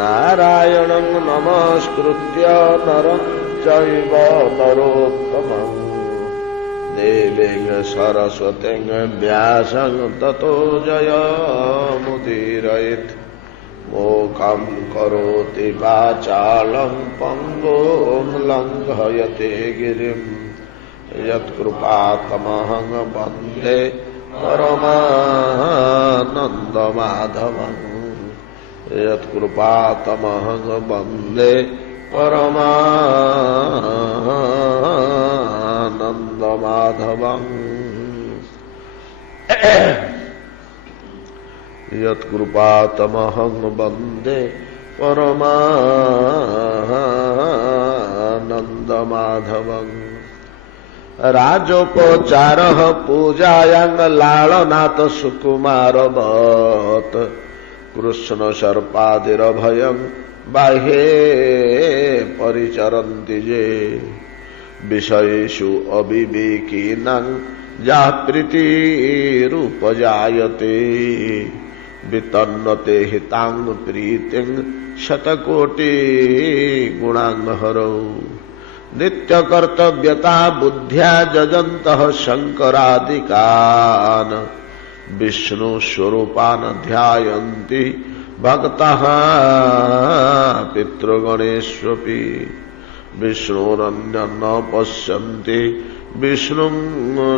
नारायणं नमस्कृत्य नरं चैव नरोत्तमं देवीं सरस्वतीं व्यासं ततो जयमुदीरयेत् मोकं करोति वाचालं पङ्गुं लङ्घयते गिरिं यत्कृपातमहं वन्दे परमानन्दमाधवं यत्कृपातमहं वन्दे परमानन्दमाधवं यत्कृपातमहं वन्दे परमानन्दमाधवं राजोपचारः पूजायां लालनाथ सुकुमारवत् कृष्ण सर्पादिरभयं बाह्ये परिचरन्ति ये विषयेषु अविवेकिनां या प्रीतिरुपजायते वितन्नते हितां प्रीतिं शतकोटि गुणांहरौ नित्यकर्तव्यता बुद्ध्या जजन्तः शंकरादिकान् विष्णु स्वरूपान् ध्यायन्ति भक्तः पितृगणेष्वपि विष्णुरन्यं न पश्यन्ति विष्णुं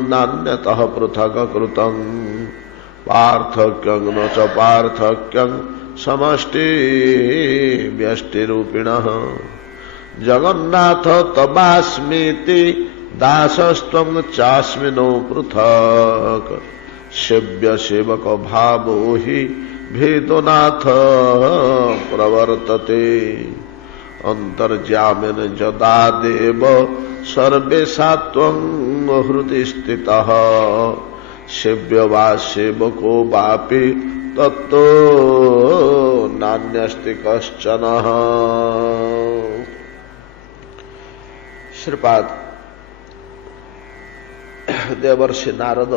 नान्यतः पृथक् कृतं पार्थक्यं न च पार्थक्यं समष्टि व्यष्टिरूपिणः जगन्नाथ तवास्मीति दासस्त्वं चास्मिनो पृथक् सेव्य सेवक भावो हि भेदनाथ प्रवर्तते अंतर्जामेन जदा देव सर्वेषा त्वं हृदि स्थितः सेव्य वा सेवको वापि तत्तो नान्यस्ति कश्चन। श्रीपाद देवर्षि नारद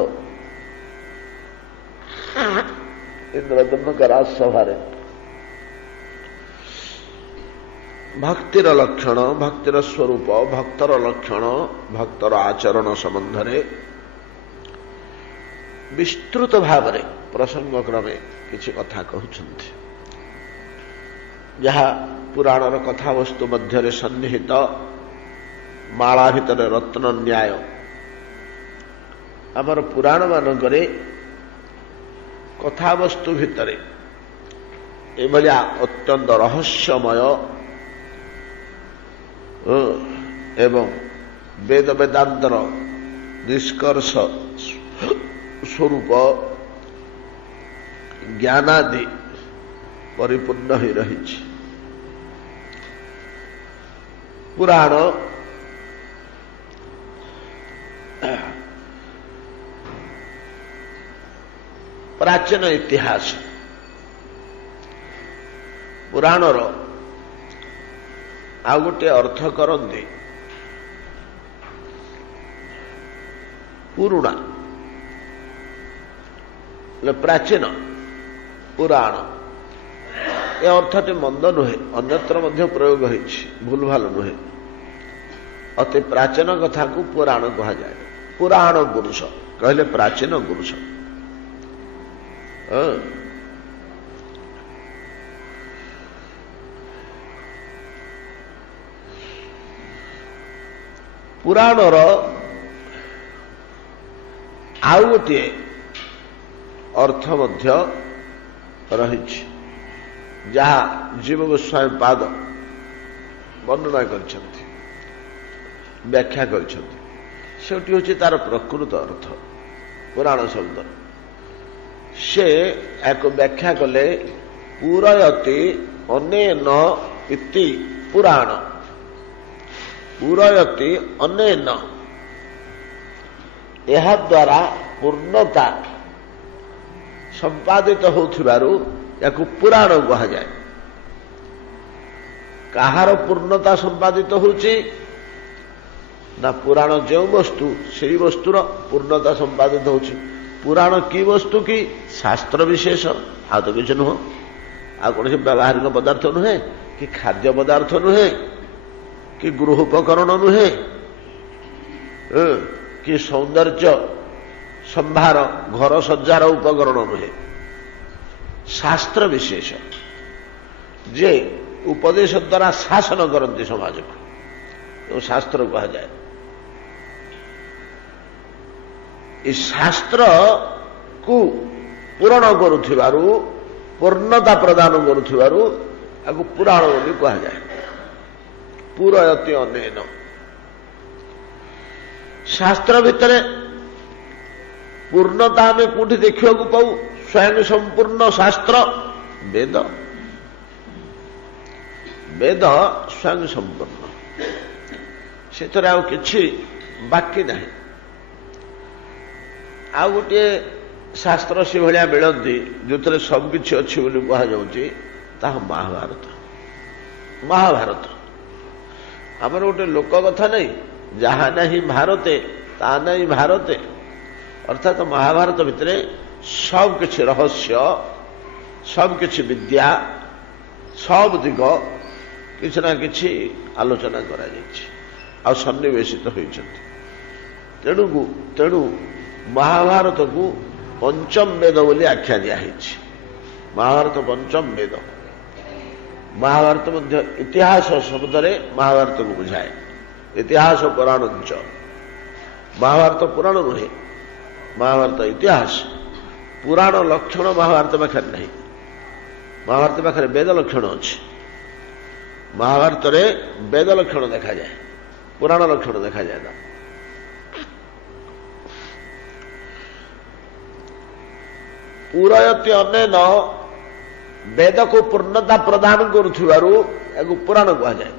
इंद्रदम्न राजसभा भक्तिर लक्षण भक्तिर स्वरूप भक्तर लक्षण भक्तर आचरण संबंध में विस्तृत भाव प्रसंग क्रमे किछि कथा कहउछन्ति जहा पुराणर कथा वस्तु मध्य सन्निहित माला भितर रत्न न्याय आमर पुराण मानकरे कथा वस्तु भितर एभलिया अत्यंत रहस्यमय एवं वेद वेदांतर निष्कर्ष स्वरूप ज्ञानादि परिपूर्ण हो रही पुराण प्राचीन इतिहास पुराणर आ गोटे अर्थ करते पुरुणा प्राचीन पुराण ए अर्थटी मंद नुहे अन्यत्र मध्य प्रयोग होइछि भूल भाल नुहे अति प्राचीन कथा को पुराण कहा जाए पुराण पुरुष कहले प्राचीन पुरुष पुराणर आउ गोटे अर्थ मध्य रहिछि जहा जीव गोस्वामी पाद वर्णना करछन्ति व्याख्या करछन्ति सेठी होछि तार प्रकृत अर्थ पुराण शब्द से एक व्याख्या कले पूरयति अनेन इति पुराण पूरयति अनेन यह द्वारा पूर्णता संपादित होथिबारु याकु पुराण कहा जाए कहार पूर्णता संपादित होछि ना पुराण जो वस्तु से वस्तुर पूर्णता संपादित होछि पुराण की वस्तु की शास्त्र विशेष आ तो किसी नुह ଆଉ କୌଣସି ବ୍ୟବହାରିକ ପଦାର୍ଥ ନୁହେଁ, କି ଖାଦ୍ୟ ପଦାର୍ଥ ନୁହେଁ, କି ଗୃହ ଉପକରଣ ନୁହେଁ, କି ସୌନ୍ଦର୍ଯ୍ୟ ସମ୍ଭାର ଘର ସଜ୍ଜାର ଉପକରଣ ନୁହେଁ। ଶାସ୍ତ୍ର ବିଶେଷ, ଯେ ଉପଦେଶ ଦ୍ୱାରା ଶାସନ କରନ୍ତି ସମାଜକୁ, ଶାସ୍ତ୍ର କୁହାଯାଏ। ଏ ଶାସ୍ତ୍ରକୁ ପୂରଣ କରୁଥିବାରୁ, ପୂର୍ଣ୍ଣତା ପ୍ରଦାନ କରୁଥିବାରୁ ତାକୁ ପୁରାଣ ବୋଲି କୁହାଯାଏ। ପୁରୟତି ଅନେନ। ଶାସ୍ତ୍ର ଭିତରେ ପୂର୍ଣ୍ଣତା ଆମେ କୋଉଠି ଦେଖିବାକୁ ପାଉ? ସ୍ୱୟଂ ସମ୍ପୂର୍ଣ୍ଣ ଶାସ୍ତ୍ର ବେଦ। ବେଦ ସ୍ୱୟଂ ସମ୍ପୂର୍ଣ୍ଣ, ସେଥିରେ ଆଉ କିଛି ବାକି ନାହିଁ। ଆଉ ଗୋଟିଏ ଶାସ୍ତ୍ର ସେଭଳିଆ ମିଳନ୍ତି ଯେଉଁଥିରେ ସବୁକିଛି ଅଛି ବୋଲି କୁହାଯାଉଛି, ତାହା ମହାଭାରତ। ମହାଭାରତ ଆମର ଗୋଟେ ଲୋକ କଥା ନାହିଁ, ଯାହା ନାହିଁ ଭାରତେ ତାହା ନାହିଁ ଭାରତେ। ଅର୍ଥାତ୍ ମହାଭାରତ ଭିତରେ ସବୁ କିଛି ରହସ୍ୟ, ସବୁ କିଛି ବିଦ୍ୟା, ସବୁ ଦିଗ କିଛି ନା କିଛି ଆଲୋଚନା କରାଯାଇଛି, ଆଉ ସନ୍ନିବେଶିତ ହୋଇଛନ୍ତି। ତେଣୁ ମହାଭାରତକୁ ପଞ୍ଚମ ବେଦ ବୋଲି ଆଖ୍ୟା ଦିଆହେଇଛି। ମହାଭାରତ ପଞ୍ଚମ ବେଦ। ମହାଭାରତ ମଧ୍ୟ ଇତିହାସ ଶବ୍ଦରେ ମହାଭାରତକୁ ବୁଝାଏ। ଇତିହାସ ପୁରାଣଞ୍ଚ। ମହାଭାରତ ପୁରାଣ ନୁହେଁ, ମହାଭାରତ ଇତିହାସ। ପୁରାଣ ଲକ୍ଷଣ ମହାଭାରତ ପାଖରେ ନାହିଁ। ମହାଭାରତ ପାଖରେ ବେଦ ଲକ୍ଷଣ ଅଛି। ମହାଭାରତରେ ବେଦ ଲକ୍ଷଣ ଦେଖାଯାଏ, ପୁରାଣ ଲକ୍ଷଣ ଦେଖାଯାଏ ନା। ପୁରୟତି ଅନେନ, ବେଦକୁ ପୂର୍ଣ୍ଣତା ପ୍ରଦାନ କରୁଥିବାରୁ ଏହାକୁ ପୁରାଣ କୁହାଯାଏ।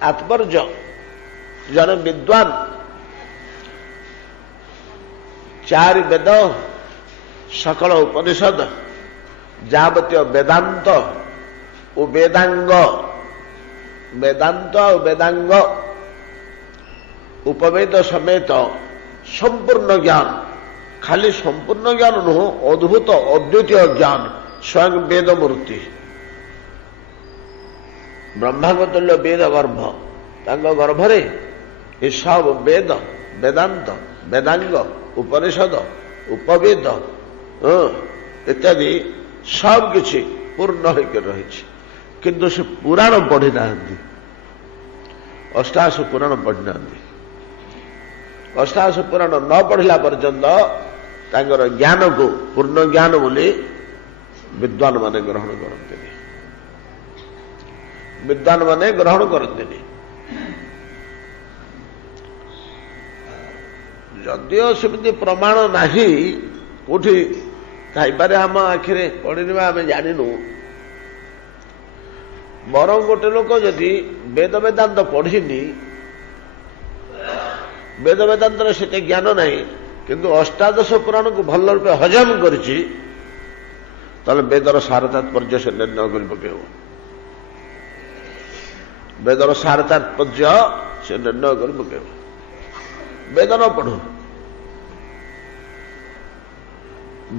ତାତ୍ପର୍ଯ୍ୟ, ଜଣେ ବିଦ୍ୱାନ ଚାରି ବେଦ, ସକଳ ଉପନିଷଦ, ଯାବତୀୟ ବେଦାନ୍ତ ଓ ବେଦାଙ୍ଗ, ବେଦାନ୍ତ ଓ ବେଦାଙ୍ଗ ଉପବେଦ ସମେତ ସମ୍ପୂର୍ଣ୍ଣ ଜ୍ଞାନ, ଖାଲି ସମ୍ପୂର୍ଣ୍ଣ ଜ୍ଞାନ ନୁହଁ, ଅଦ୍ଭୁତ ଅଦ୍ୱିତୀୟ ଜ୍ଞାନ, ସ୍ୱୟଂ ବେଦ ମୂର୍ତ୍ତି। ବ୍ରହ୍ମାଙ୍କ ତୁଲ୍ୟ ବେଦ ଗର୍ଭ, ତାଙ୍କ ଗର୍ଭରେ ଏସବୁ ବେଦ, ବେଦାନ୍ତ, ବେଦାଙ୍ଗ, ଉପନିଷଦ, ଉପବେଦ ଇତ୍ୟାଦି ସବୁ କିଛି ପୂର୍ଣ୍ଣ ହୋଇକି ରହିଛି। କିନ୍ତୁ ସେ ପୁରାଣ ପଢ଼ି ନାହାନ୍ତି, ଅଷ୍ଟାଦଶ ପୁରାଣ ପଢ଼ି ନାହାନ୍ତି। ଅଷ୍ଟାଦଶ ପୁରାଣ ନ ପଢ଼ିଲା ପର୍ଯ୍ୟନ୍ତ ତାଙ୍କର ଜ୍ଞାନକୁ ପୂର୍ଣ୍ଣ ଜ୍ଞାନ ବୋଲି ବିଦ୍ୱାନ ମାନେ ଗ୍ରହଣ କରନ୍ତିନି। ବିଦ୍ୱାନ ମାନେ ଗ୍ରହଣ କରନ୍ତିନି। ଯଦିଓ ସେମିତି ପ୍ରମାଣ ନାହିଁ, କୋଉଠି ଥାଇପାରେ, ଆମ ଆଖିରେ ପଡ଼ିବା ଆମେ ଜାଣିନୁ। ବରଂ ଗୋଟେ ଲୋକ ଯଦି ବେଦ ବେଦାନ୍ତ ପଢ଼ିନି, ବେଦ ବେଦାନ୍ତର ସେତେ ଜ୍ଞାନ ନାହିଁ, କିନ୍ତୁ ଅଷ୍ଟାଦଶ ପୁରାଣକୁ ଭଲ ରୂପେ ହଜମ କରିଛି, ତାହେଲେ ବେଦର ସାର ତାତ୍ପର୍ଯ୍ୟ ସେ ନିର୍ଣ୍ଣୟ କରି ପକେଇବ। ବେଦର ସାର ତାତ୍ପର୍ଯ୍ୟ ସେ ନିର୍ଣ୍ଣୟ କରି ପକେଇବ। ବେଦ ନ ପଢ଼ୁ,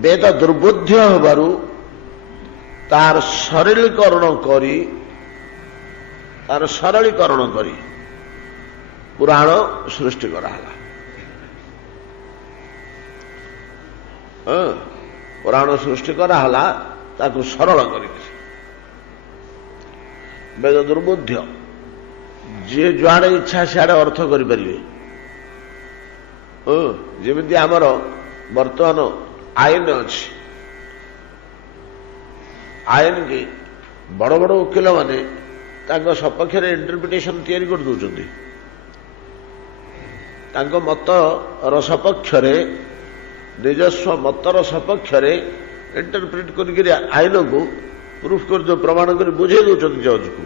ବେଦ ଦୁର୍ବୁଦ୍ଧ ହେବାରୁ ତାର ସରଳୀକରଣ କରି ପୁରାଣ ସୃଷ୍ଟି କରାହେଲା। ପୁରାଣ ସୃଷ୍ଟି କରାହେଲା ତାକୁ ସରଳ କରିକି। ବେଦ ଦୁର୍ବୁଦ୍ଧ, ଯିଏ ଯୁଆଡ଼େ ଇଚ୍ଛା ସିଆଡ଼େ ଅର୍ଥ କରିପାରିବେ। ଯେମିତି ଆମର ବର୍ତ୍ତମାନ ଆଇନ ଅଛି, ଆଇନ କି ବଡ଼ ବଡ଼ ଓକିଲମାନେ ତାଙ୍କ ସପକ୍ଷରେ ଇଣ୍ଟରପ୍ରିଟେସନ ତିଆରି କରିଦେଉଛନ୍ତି। ତାଙ୍କ ମତର ସପକ୍ଷରେ, ନିଜସ୍ୱ ମତର ସପକ୍ଷରେ ଇଣ୍ଟରପ୍ରିଟ କରିକି ଆଇନକୁ ପ୍ରୁଫ୍ କରିଦେଉ, ପ୍ରମାଣ କରି ବୁଝେଇ ଦେଉଛନ୍ତି ଜଜ୍କୁ।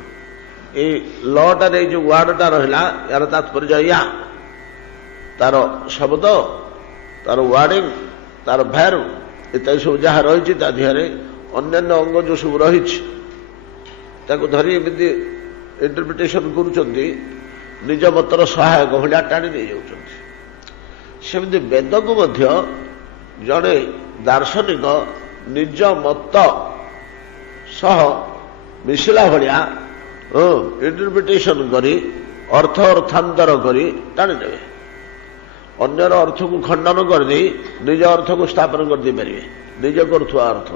ଏଇ ଲଟାରେ ଏଇ ଯେଉଁ ୱାର୍ଡଟା ରହିଲା, ଏହାର ତାତ୍ପର୍ଯ୍ୟ ଏଇଆ, ତାର ଶବ୍ଦ, ତାର ୱାର୍ଡିଂ, ତାର ଭ୍ୟାରୁ ଇତ୍ୟାଦି ସବୁ ଯାହା ରହିଛି, ତା ଦେହରେ ଅନ୍ୟାନ୍ୟ ଅଙ୍ଗ ଯେଉଁ ସବୁ ରହିଛି, ତାକୁ ଧରି ଏମିତି ଇଣ୍ଟରପ୍ରିଟେସନ କରୁଛନ୍ତି, ନିଜ ମତର ସହାୟକ ଭଳିଆ ଟାଣି ନେଇଯାଉଛନ୍ତି। ସେମିତି ବେଦକୁ ମଧ୍ୟ ଜଣେ ଦାର୍ଶନିକ निज मत सह मिशिला भलिया इंटरप्रिटेशन करी अर्थ अर्थांतर करी टाणीदेवे अन्यर अर्थ को खंडन करदे निज अर्थ को स्थापन कर दे पारे निज करुवा अर्थ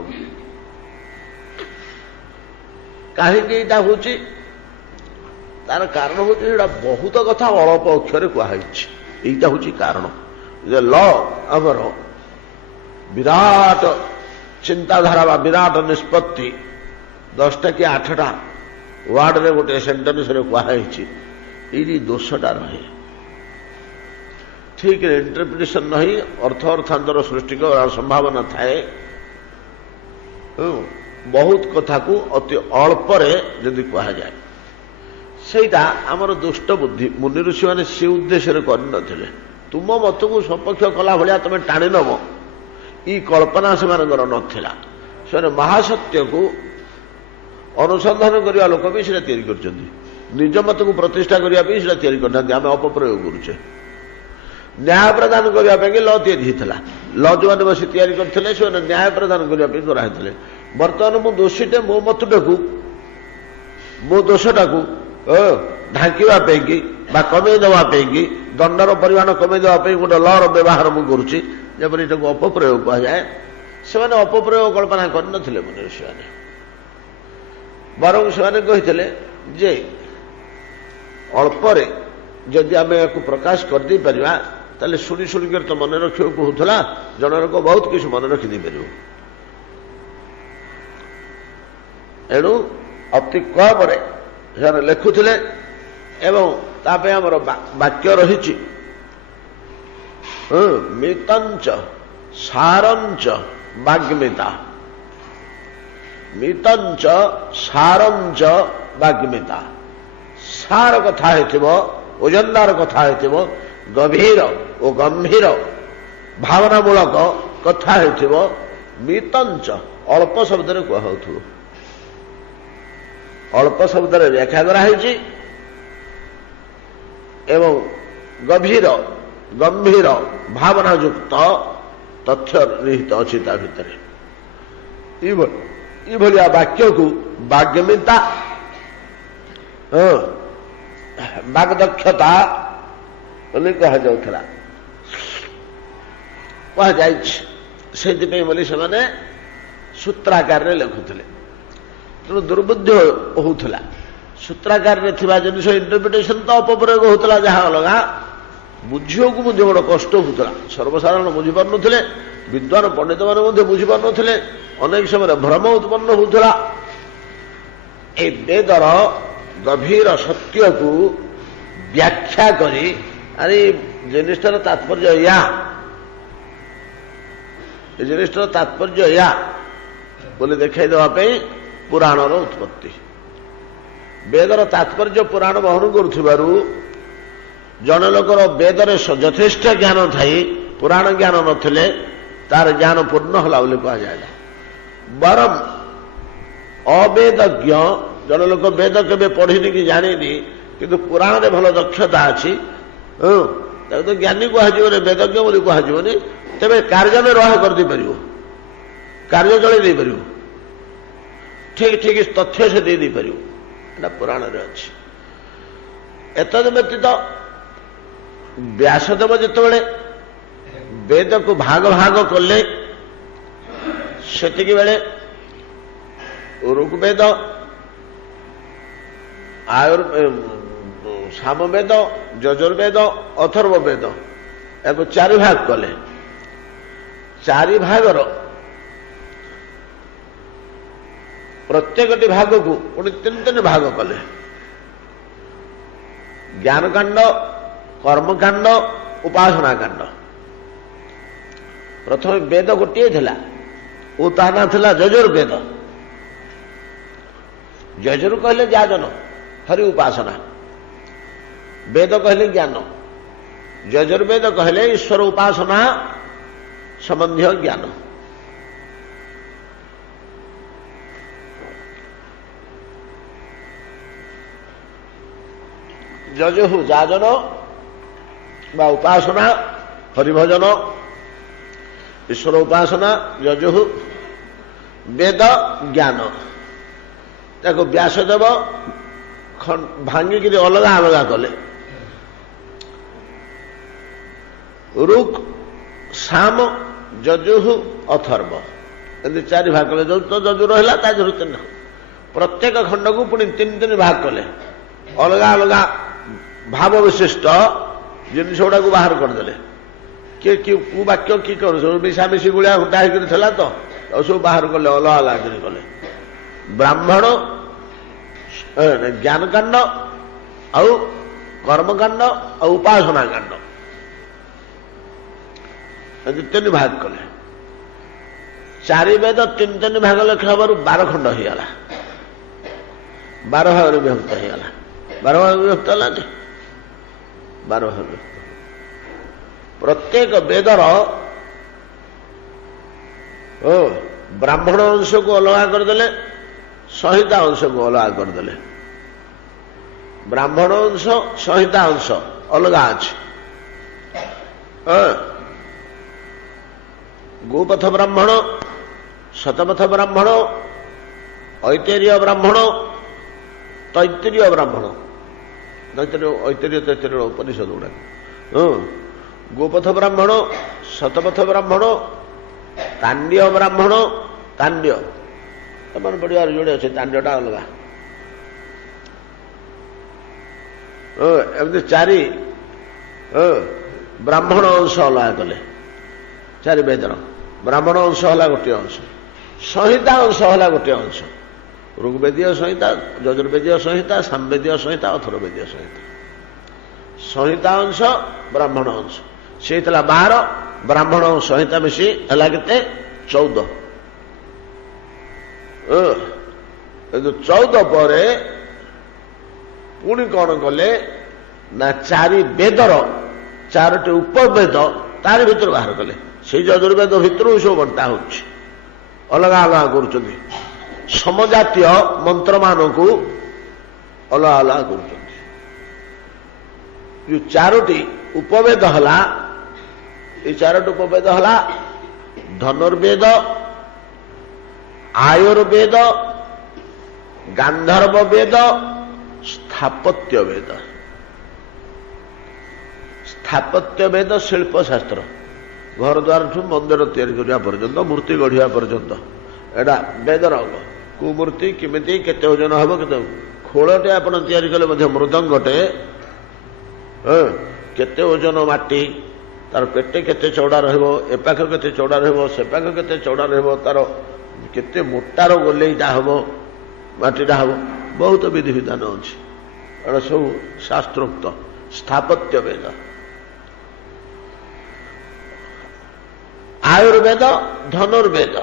कहीं तार कारण हूँ बहुत कथा अल्प अक्षर कहुई हूँ कारण जे ल आमर विराट चिंताधारा बा विराट निष्पत्ति 10टा कि 8टा वार्ड रे गोटे सेंटेन्स रे कहुई ये दोषटा रहे ठीक इंटरप्रिटेशन नहीं अर्थ अर्थांतर सृष्टि कर संभावना थाए बहुत कथा को अति अल्परे जदि कह जाए सेटा आमर दुष्ट बुद्धि मुनि ऋषि मैंने से उद्देश्य कर तुम मत को सपक्ष कला भाया तुम टाणी नब ई कल्पना से नाला से महासत्य को अनुसंधान करने लोक भी से कर निज मत को प्रतिष्ठा करने से करना आम अपप्रयोग करुचे न्याय प्रदान करने ल या ल जो मैंने बस करते से न्याय प्रदान करने कराई बर्तमान मु दोषीटे मो मतटा को मो दोषटा को ढांकी कमे देवाई दंडर परिमाण कमे देवाई गोटे लर व्यवहार मुझे करुच्ची जपरी अपप्रयोग कह जाए से अपप्रयोग कल्पना करते मनुष्य मैंने बरं से जे अल्परे जदि आम या प्रकाश करदे पारिबा ताले शुणी शुणिक तो मन रखा होता जन लोक बहुत किसी मन रखिदे पार एणु अति कमरे से लिखुले एवं तापे आमर वाक्य रही मितंच सारंच वाग्मिता मितंच सारंच वाग्मिता सार कथा है ओजनदार कथा है गभीर और गंभीर भावनामूलक कथा है मितंच अल्प शब्द कहु अल्प शब्द व्याख्या कराई एवं गभीर गंभीर भावनायुक्त तथ्य निहित अच्छी भितर ये वाक्य को वाग्यमिता वाग्दक्षता कहु से सूत्राकार लिखुले तेणु दुर्बुद्धि होता सूत्राकार जिन इंटरप्रिटेशन तो अपप्रयोग होता जहाँ अलग बुझे को मुझे बड़ कष्ट होता सर्वसाधारण बुझीपार नुले विद्वान पंडित मैंने बुझीपार नुले अनेक समय भ्रम उत्पन्न होता ए वेदर गभीर सत्य को व्याख्या करी अरे जिनिसटार तात्पर्य या जिनिसटार तात्पर्य या बोले देखाई देवाई पुराणर उत्पत्ति वेदर तात्पर्य पुराण बहन करुथिबारु जन लोकर वेदर यथेष्ट ज्ञान थाई पुराण ज्ञान नथिले तार ज्ञान पूर्ण होला बोले कहा जाए बरम अवेदज्ञ जन लोक वेद केबे पढ़िनी कि जानिनी किंतु पुराण रे भल दक्षता अच्छी तो ज्ञानी कहजोनी वेदज्ञ बोली कहजोनी तेरे कार्य में रह कर दे पारिबो कार्य चले दे पारिबो ठीक ठीक तथ्य से दे पारिबो पुराण रे अच्छी एतद व्यतीत व्यासदेव जिते वेद को भाग भाग कले सेतिकी बेले ऋग्वेद सामवेद यजुर्वेद अथर्ववेद या चारि भाग कले चारि भागर प्रत्येक भाग को पुणी तीन तीन भाग कले ज्ञानकांड कर्मकांड उपासना कांड प्रथम वेद गोटे थिला ओ ता ना थिला यजुर्वेद यजुर कहले ज्ञान हरि उपासना वेद कहले ज्ञान यजुर्वेद कहले ईश्वर उपासना संबंधी ज्ञान यजुः जाजन बा उपासना हरिभजन ईश्वर उपासना यजुः वेद ज्ञान ताको व्यासदेव भांगिक अलग अलग कले ऋक् साम यजुः अथर्व एमती 4 भाग कले जो तो यजु रहा ता 3 प्रत्येक खंड को पुणी 3 भाग कले अलग अलग भाव विशिष्ट जिन गुड़ा बाहर करदे किए कि वाक्य कि कर सब मिशामिशी गुड़िया हुटा होता तो सब बाहर कले अलग अलग कले ब्राह्मण ज्ञान कांड आउ कर्मकांड और उपासना कांड 3 भाग कले 4 वेद 3 भाग लेखा हबार 12 खंड होगा 12 भाग विभक्त होगा 12 भाग विभक्त है 12 भाग विभक्त प्रत्येक वेदर ब्राह्मण अंश को अलग करदे संहिता अंश को अलग करदे ब्राह्मण अंश संहिता अंश अलग अच्छे गोपथ ब्राह्मण शतपथ ब्राह्मण ऐतरीय ब्राह्मण तैत्तिरीय ब्राह्मण ऐतरीय तैत्तिरीय उपनिषद गुड़ा गोपथ ब्राह्मण शतपथ ब्राह्मण तांड्य ब्राह्मण तांड्य तमान पढ़िबार जोड़े अच्छे तांड्यटा अलग एमती 4 ब्राह्मण अंश अलग कले 4 वेदर ब्राह्मण अंश है गोटे अंश संहिता अंश है गोटे अंश ऋग्वेदीय संहिता यजुर्वेदीय संहिता सामवेदीय संहिता अथर्ववेदीय संहिता संहिता अंश ब्राह्मण अंश से 12 ब्राह्मण संहिता मिशी है के 14 14 पर पुणी कौन कले ना 4 वेदर 4टी उपवेद तार भीतर बाहर कले से यजुर्वेद भितर सब बंटा हो अलग अलग कर समजातीय मंत्र मान को अलग अलग कर 4टी उपवेद है ये 4टी उपवेद है धनुर्वेद आयुर्वेद गांधर्व वेद स्थापत्य वेद स्थापत्य वेद शिल्पशास्त्र घर द्वार ठू मंदिर या पर्यंत मूर्ति गढ़िया पर्यंत एटा वेदर अंग को मूर्ति किमिति केते ओजन हम के खोलटे आपण तैयारी कले मृदंगटे केते ओजन माटी तार पेटे केते चौड़ा रहिबो एपाख केते चौड़ा रहिबो सेपाख केते चौड़ा रहिबो तार केते मोटार गोलेईटा हबो माटीटा हबो बहुत विधि विधान अछि एटा सब शास्त्रोक्त स्थापत्य वेद आयुर्वेद धनुर्वेद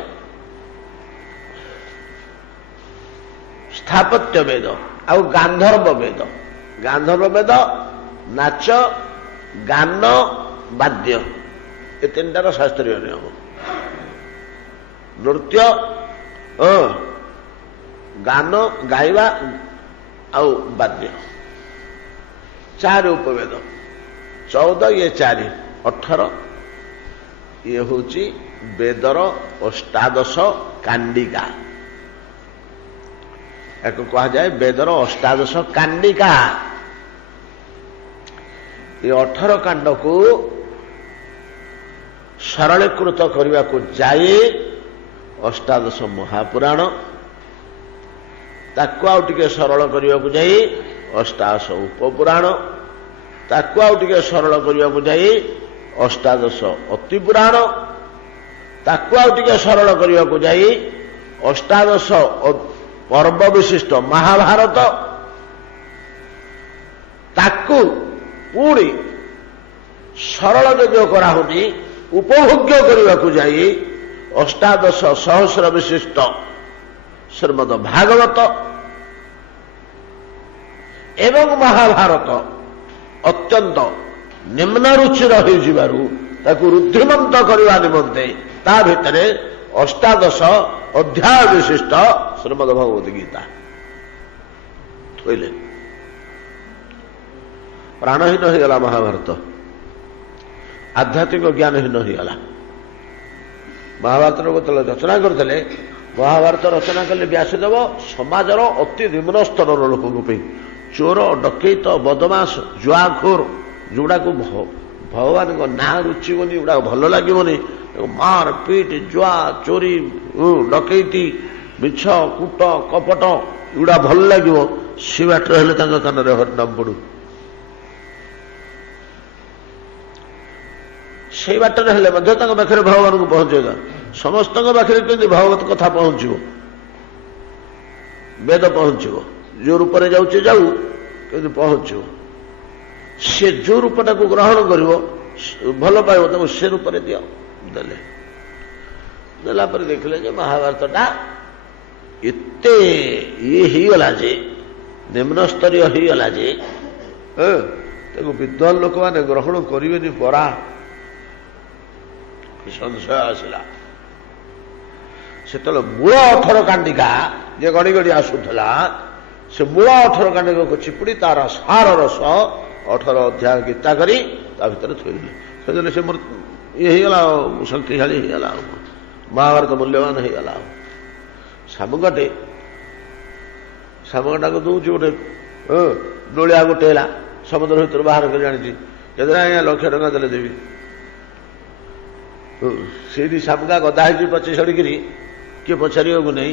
स्थापत्य वेद आउ गांधर्व वेद नाच गान वाद्य ये 3टार शास्त्रीय नियम नृत्य गान गाइबा आउ वाद्य 4 उपवेद 14 ये 4 18 ये हूँ वेदर अष्टादश कांडिका एक कहा जाए वेदर अष्टादश कांडिका ये 18 कांड को सरलीकृत करने को जाए अष्टादश महापुराण ताकू आउ टिके सरल करने को जाए अष्टादश उपपुराण ताकू आउ टिके सरल करने को जाए अष्टादश अतिपुराण ताकू आउ टिके सरल करने को जाए अष्टादश पर्व विशिष्ट महाभारत ताकू पुणी सरल जो कराहुनी उपभोग्य करने को जाए अष्टादश सहस्र विशिष्ट श्रीमद भागवत एवं महाभारत अत्यंत निम्न रुचिर हो रुद्धिमंत करने निमंते ता भितरे अष्टादश अध्याय विशिष्ट श्रीमद भगवत गीता थोइले प्राणहीन होगला महाभारत आध्यात्मिक ज्ञानहीन होगला महाभारत को रचना करते महाभारत रचना कले व्यासदेव समाजर अति निम्न स्तर लोक चोर डकैत बदमाश जुआखोर जोड़ा को भगवान ना रुचिबनी गुड़ा भल लगे मार पीट जुआ चोरी डकैती मिछ कूट कपट गुड़ा भल लगे सी बाटर हेले कान हरिनाम पड़ू से बाटर हेले पाखे भगवान को पहुंचेगा समस्त पाखे कहते भगवत कथा पहुंचो वेद पहुंचो जो रूप में जाऊे जाऊ कहते पहुंचो से जो रूपटा को ग्रहण कर भल पाइब से रूप में दियो देले देला पर देखले महाभारतटा एते ये हीगला जे निम्न स्तरीय हीगला जे विद्वान लोक मैंने ग्रहण करें परा संशय आसला से मूल 18 कांडिका जे गड़ी गड़ी आसूला से मूल 18 कांडिका को चिपुड़ी तार सार रस 18 अध्याय गीता करी भर थोड़े से ये शक्तिशाली होगा महाभारत मूल्यवान होगा सामुगटे सामुगटा को दूसरी गोटे नोलिया गोटे समुद्र भर बाहर कर जानी आज्ञा 1,00,000 टका देले देवी से सामुगा गदा हो पचे सड़क किए पचार को नहीं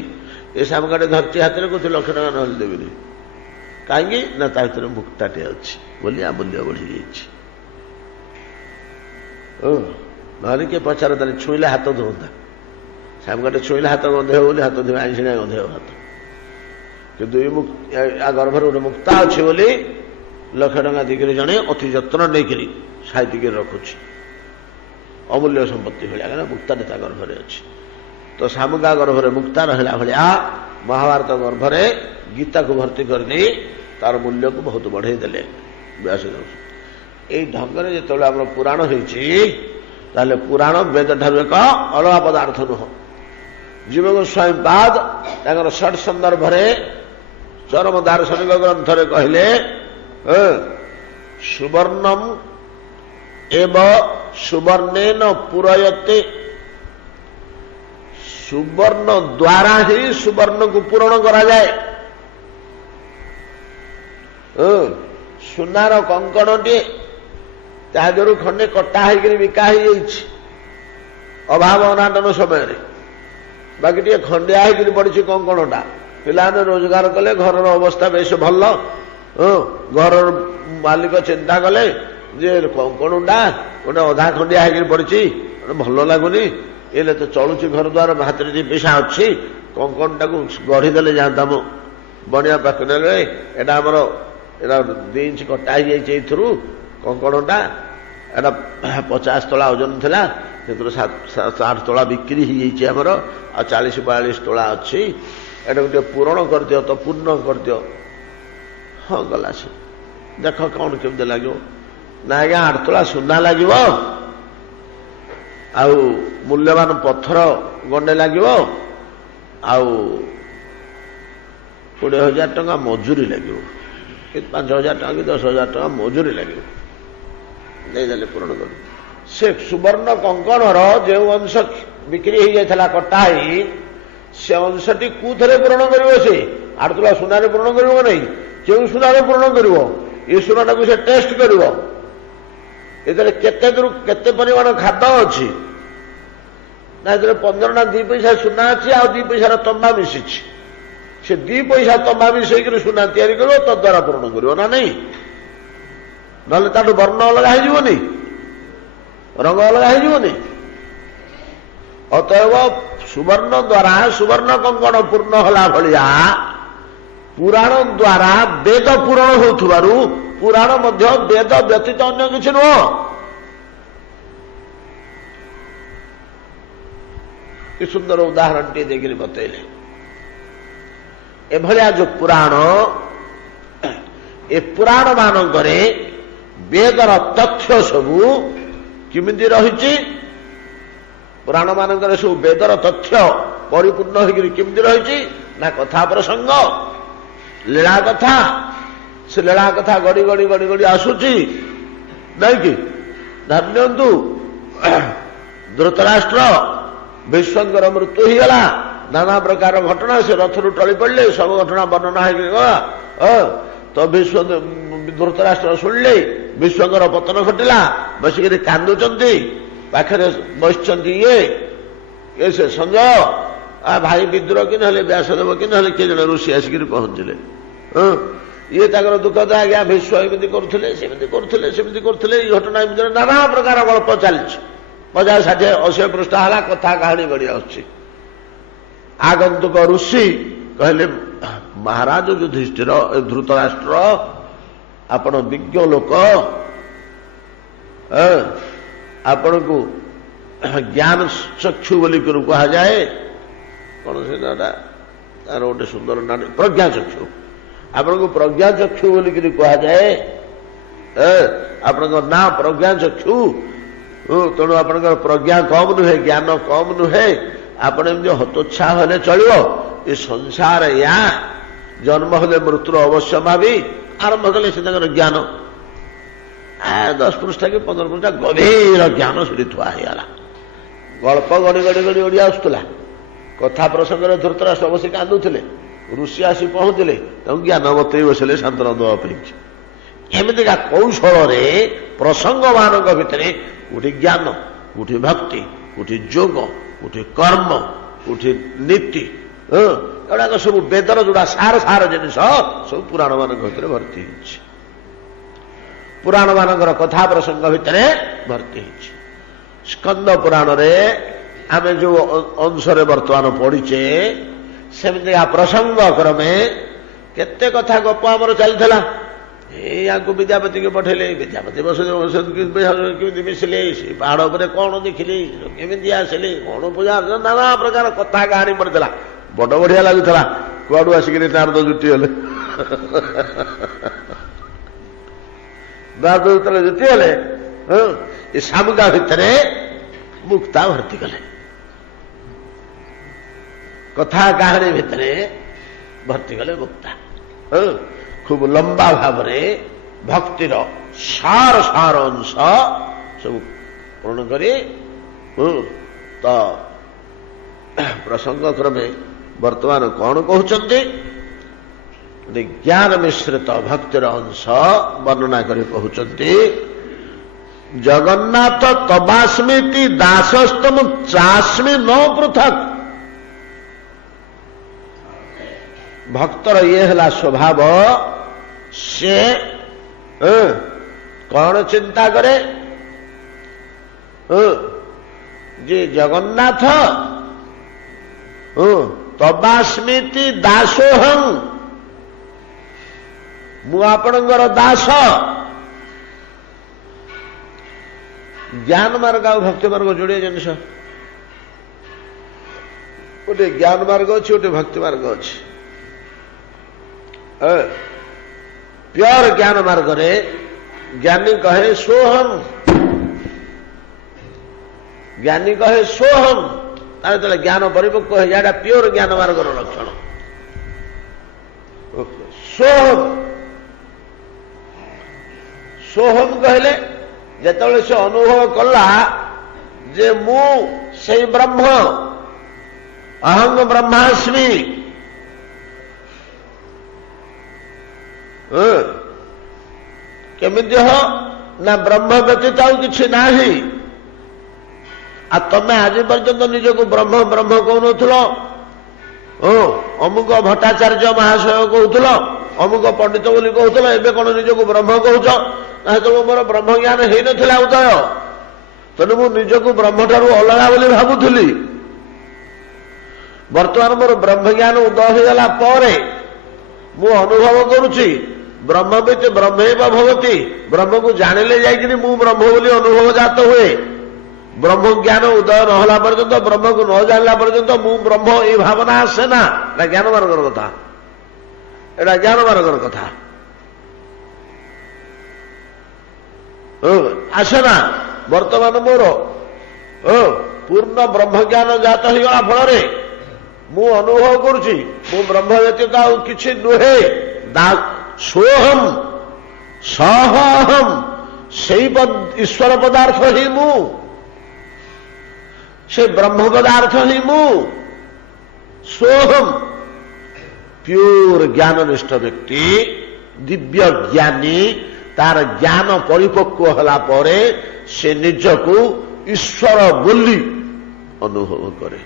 ये सामुगाटे धरती हाथ में कुछ 1,00,000 टका ना देवी कहीं ना भर मुक्ताटे अच्छी बोली मूल्य बढ़ी जाने किए पचार देने छुईले हाथ धोता सामुगाटे छुईले हाथ गंधे बोली हाथ धोए आईशिणा गंधे हाथ किंतु गर्भर गोटे मुक्ता अच्छी बोली 1,00,000 टका दिखरी जड़े अति जत्न नहीं साइतिक रखुच्छी अमूल्य संपत्ति भाया मुक्ताटे गर्भर अच्छी तो सामुगा गर्भर मुक्ता रहा भाया महाभारत गर्भरे गीता को भर्ती करनी तार मूल्य को बहुत बढ़े देले व्यासदेव यही ढंग से जो आम पुराण होते पुराण वेद ठार एक अलग पदार्थ नुह जीव गोस्वामी पाद तर षट सन्दर्भ चरम दार्शनिक ग्रंथ कहले सुवर्णम एव सुवर्णेन पुरयते सुवर्ण द्वारा ही सुवर्ण को पूरण करा जाए सुनार कंकणटे ताजरू खंडे कटा होकर बिका अभाव अनाटन समय बाकी टे खंडिया होकर पड़ी कंकणटा पिलाने रोजगार कले घर अवस्था बेस भल घर मालिक चिंता कले जे कंकणटा गोटे अधा खंडिया होकर पड़ी भल लगुनि ये तो चलुची घर द्वार हाथ में पैसा अच्छी कंकणटा को गढ़ीदे जाता मो बनिया पाख एटा आमर एटा 2 इंच कटा हो कंकणटा एटा 50 तोला ओजन था 7-8 तोला बिक्री होमर आ 40-42 तोला अच्छी एटा गोटे पूरण कर दियो तो पूर्ण कर दियो हाँ गला से देख कौन केमती लगे ना आज्ञा 8 तोला सुना लगे आउ मूल्यवान पत्थर गंडे लगे आउ 20,000 टका मजूरी लगे 5,000 टका कि 10,000 टका मजूरी लगे नहीं पूरण कर से सुवर्ण कंकणर जो अंश बिक्री हो जाता कटा से अंशटी कौथे पूरण कर 8 तोला सुना पूरण कर नहीं जो सुना पूरण कर ये सुना को से टेस्ट कर केते परिमाण खाद्य अच्छी ना 15 2 पैसा सुना अच्छी आ 2 पैसा तंबा मिसी से 2 पैसा तंबा मिसेक सुना तैयारी कर तो द्वारा पूरण कर ना नहीं ना ताठू वर्ण अलग होनी रंग अलग होनी अतएव सुवर्ण द्वारा सुवर्ण कंकण पूर्ण होला भलिया पुराण द्वारा वेद पूरण होथुबारु पुराण मध्य वेद व्यतीत अन्य किछि नुह कि सुंदर उदाहरण टी देखिए बतैले एभलिया जो पुराण ए पुराण मानकरे वेदर तथ्य सबू किमिति रहिछि पुराण मानकरे सब वेदर तथ्य परिपूर्ण होकर किमिति रहिछि ना कथा प्रसंग लीला कथा से लीला कथा गड़ी गड़ी गड़ी गड़ी आसुची नहीं कि धन्यंतु धृतराष्ट्र विश्वंकर मृत्यु होगला नाना प्रकार घटना से रथरू टली पड़े सब घटना वर्णना होगा तो विश्व धृतराष्ट्र शुणिले विश्वकर पतन घटिला बसिक कांदुंट पाखे बस ये से संजय भाई विद्रोह कि ना व्यासदेव कि ना किए जन ऋषि आसिक पहुंचले ये दुख तो आज्ञा विश्व एमती करुले करुले घटना एमती नाना प्रकार गल्प चली 50-60-80 पृष्ठा है कथा कहानी बढ़िया आगंतुक ऋषि कहले महाराज युधिष्ठिर धृतराष्ट्र आपण विज्ञ लोक आपण को ज्ञान चक्षु बोली कहा जाए कौन से नाटा तार गोटे सुंदर ना प्रज्ञा चक्षु आपण को प्रज्ञा चक्षु बोली कहा जाए आपण ना प्रज्ञा चक्षु तेणु आप प्रज्ञा कम नुहे ज्ञान कम नुहे आपण हतोत्साह हेले चलो ये संसार या जन्म हेले मृत्यु अवश्य भावी आरंभ कले से ज्ञान 10 पृष्ठा कि 15 पृष्ठा गभीर ज्ञान से थुआला गल्प गड़ी गड़ी गड़ी ओडिया आसुला कथा प्रसंग धृतराष्ट्र बस कांदुले ऋषि आसी पहुंचले ज्ञान बतई बसले शांतन देवाई एमतीका कौशल प्रसंग मान भितर गोटे ज्ञान गोटे भक्ति गोटे जोग गोटे कर्म गोटे नीति एगुड़ाक सब वेदर जोड़ा सार सार जिन सब पुराण मान भर भर्ती पुराण मान कथा प्रसंग भितर भर्ती स्कंद पुराण आम जो अंशरे बर्तमान पढ़ीचे सेमती प्रसंग क्रमे केते कथा गप आमर चलता या विद्यापति के पठेले विद्यापति बसुदेव मिसिले से पहाड़ पर कौन देखिले केमी आसिले कौन पूजा नाना प्रकार कथा कहानी पड़ता बड़ बढ़िया लगुला कुआड़ू आसिक नारद जुटी गले नारद जो जुटी गले ये सामुका भितर मुक्ता भर्ती गले कथा कहानी भितर भर्ती गले मुक्ता खूब लंबा भाव भक्तिर सार सार अंश सब पूर्ण करी तो प्रसंग क्रमे वर्तमान कौन कहते ज्ञान मिश्रित भक्तिर अंश वर्णना करी कहते जगन्नाथ तबास्मीति दासस्तम चास्मी न पृथक भक्तर ये है स्वभाव से कौन चिंता करे जे जगन्नाथ तबास्मीति दासोहं मु आपणकर दास ज्ञान मार्ग आ भक्ति मार्ग जोड़े जिनस गोटे ज्ञान मार्ग अच्छी गोटे भक्ति मार्ग अच्छी प्योर ज्ञान मार्ग रे ज्ञानी कहे सोहम ज्ञानी कहे सोहम तारे ज्ञान परिपक्व है या प्योर ज्ञान मार्ग लक्षण सोहम सोहम कहले जेतबेले से अनुभव कला जे मु से ब्रह्म अहं ब्रह्मास्मि केमिति हो ना ब्रह्म व्यतीत आउ किछि नाही आ तमे आज पर्यंत निजको ब्रह्म ब्रह्म कहूनथुलो अमुक भट्टाचार्य महाशय कहूथुलो अमुक पंडित बोली कहूथुलो एबे कोन निजको ब्रह्म कहूछ तो मोर ब्रह्म ज्ञान हेई नथिला उदय तेणु मु निजको ब्रह्म ठारू अलगा बोली भाबुथुली वर्तमान मोर ब्रह्म ज्ञान उदय होगला परे मु अनुभव करुछि ब्रह्मवित् ब्रह्मेव भवति ब्रह्म को जानिले जाइकिनि मु ब्रह्म बोली अनुभव जात हुए ब्रह्म ज्ञान उदय नहला पर्यंत ब्रह्म को न जानला पर्यंत मु ब्रह्म ये भावना आसे ना ज्ञान मार्गर कथा एटा ज्ञान मार्गर कथा आसे ना वर्तमान मोर पूर्ण ब्रह्म ज्ञान जात होगला फल मु अनुभव करुछि मु ब्रह्म व्यतीत आउ किछि नुहे सोहम सहम से ईश्वर पदार्थ ही मु से ब्रह्म पदार्थ ही मु सोहम प्योर ज्ञाननिष्ठ व्यक्ति दिव्य ज्ञानी तार ज्ञान परिपक्व होला परे से निजको ईश्वर बोली अनुभव करे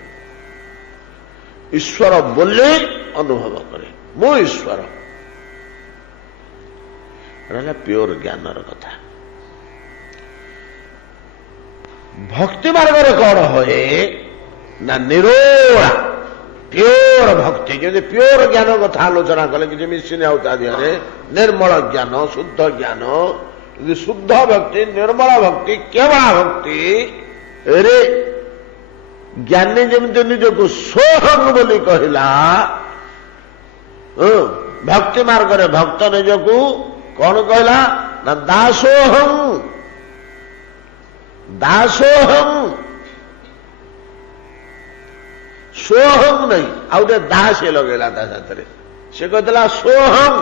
ईश्वर बोली अनुभव करे मो ईश्वर रहा प्योर ज्ञानर कथा भक्ति मार्ग कौन हुए ना निरोड़ा प्योर भक्ति जमी प्योर ज्ञान कथा आलोचना कले कि मिसिने आदि निर्मल ज्ञान शुद्ध ज्ञान शुद्ध भक्ति निर्मल भक्ति केवल भक्ति रे ज्ञानी जमी निजको सोहम बोली कहला भक्ति मार्ग भक्त निजको कौन कहला ना दासोहम दासोहम सोहम नहीं आउ गए दास लगेला से कहला सोहम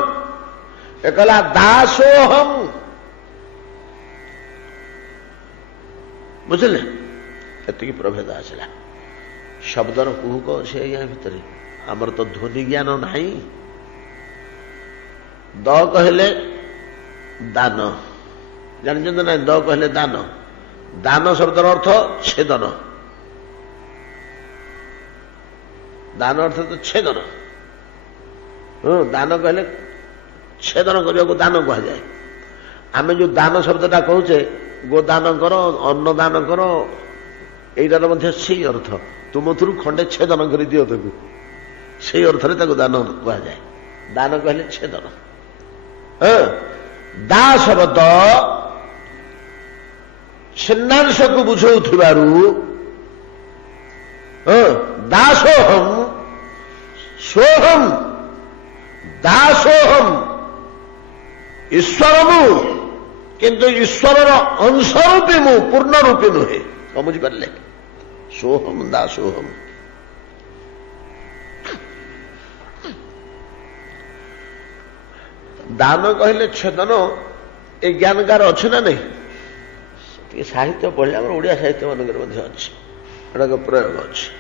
ए कहला दासोहम बुझले एति प्रभेद आसला शब्दर कुहुक अच्छे या भितर आमर तो ध्वनि ज्ञान नहीं द कहले दान जानते ना द कहले दान दान शब्दर अर्थ छेदन दान अर्थ तो छेदन दान कहले छेदन करने को दान कह जाए आम जो दान शब्दटा कहचे गोदान कर अन्न दान कर यहीटार से अर्थ तुम थ्रु खंडे छेदन कर दियो ताकू से अर्थ दान कह जाए दान कहले छेदन दा शब्द छिन्नांश को बुझाऊ दासोहम सोहम दासोहम ईश्वर मु किंतु ईश्वर अंश रूपी मु पूर्ण रूपी नुहे कौन बुझिपारे सोहम दासोहम दान कहले छेदन ए ज्ञानकार अच्छे ना नहीं साहित्य पढ़ले ओडिया साहित्य मान अच्छे प्रयोग अच्छे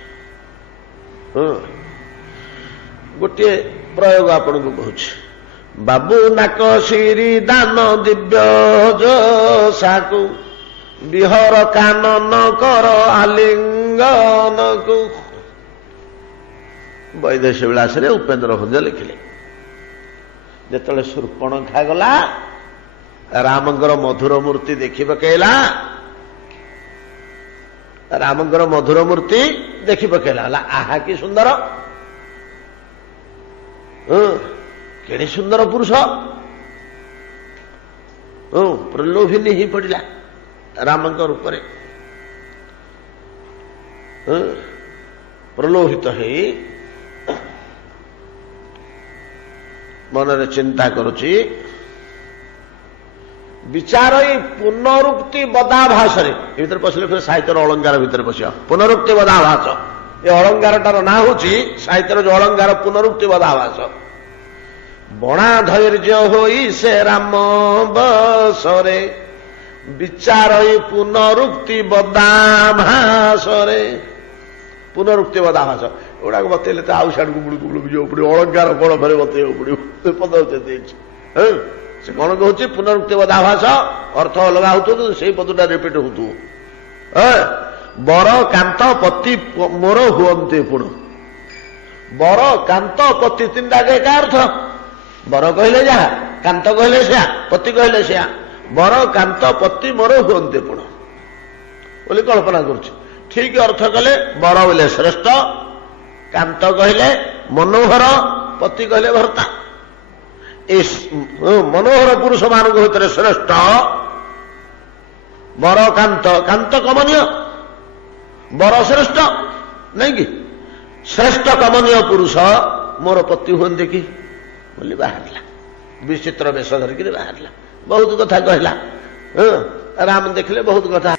गोटे प्रयोग आपन को कहूँ बाबू नाक श्री दान दिव्य साकु विहर कानन कर आलिंगन को वैदेश विलास उपेन्द्र भंज लिखिले जिते शूर्पणखा गला रामंकर मधुर मूर्ति देखी पकेला रामंकर मधुर मूर्ति देखी पकेला आहा कि सुंदर केड़े सुंदर पुरुष प्रलोभिनी ही पड़ा रामंकर ऊपर प्रलोभित है मनरे चिंता करुची विचार पुनरुक्ति बदाभास भर पशिले फिर साहित्य अलंकार भितर पशिया पुनरुक्ति बदाभास ये अलंकारटार ना हूँ साहित्य जो अलंकार पुनरुक्ति बदाभास बणा धैर्य होई से राम बसरे विचार पुनरुक्ति बदाभासरे पुनरुक्ति बदाभास एगुड़ा बतैले तो आउ साड़ू गुड़ गुड़ बुझे पड़ो अलंकार कौन फेर बतैव पड़ो पद से कौन कहूँ पुनरुक्ति बदाभास अर्थ अलग हो से पदटा रिपीट हो बर कांत पति मोर हुए पुण बर कांत पति तीन टाके क्या अर्थ बर कहले जहा कांत कहले से पति कहले से बर कांत पति मोर हुए पुण बोली कल्पना कर ठीक अर्थ कले बर बोले श्रेष्ठ कांत कहले मनोहर पति कहले भर्ता मनोहर पुरुष मान भितर श्रेष्ठ बर कांत कांत कमनीय बर श्रेष्ठ नहीं कि श्रेष्ठ कमनीय पुरुष मोर पति हुए कि बोली बाहर विचित्र वेश धरिक बाहर बहुत कथा कहला राम देखले बहुत कथा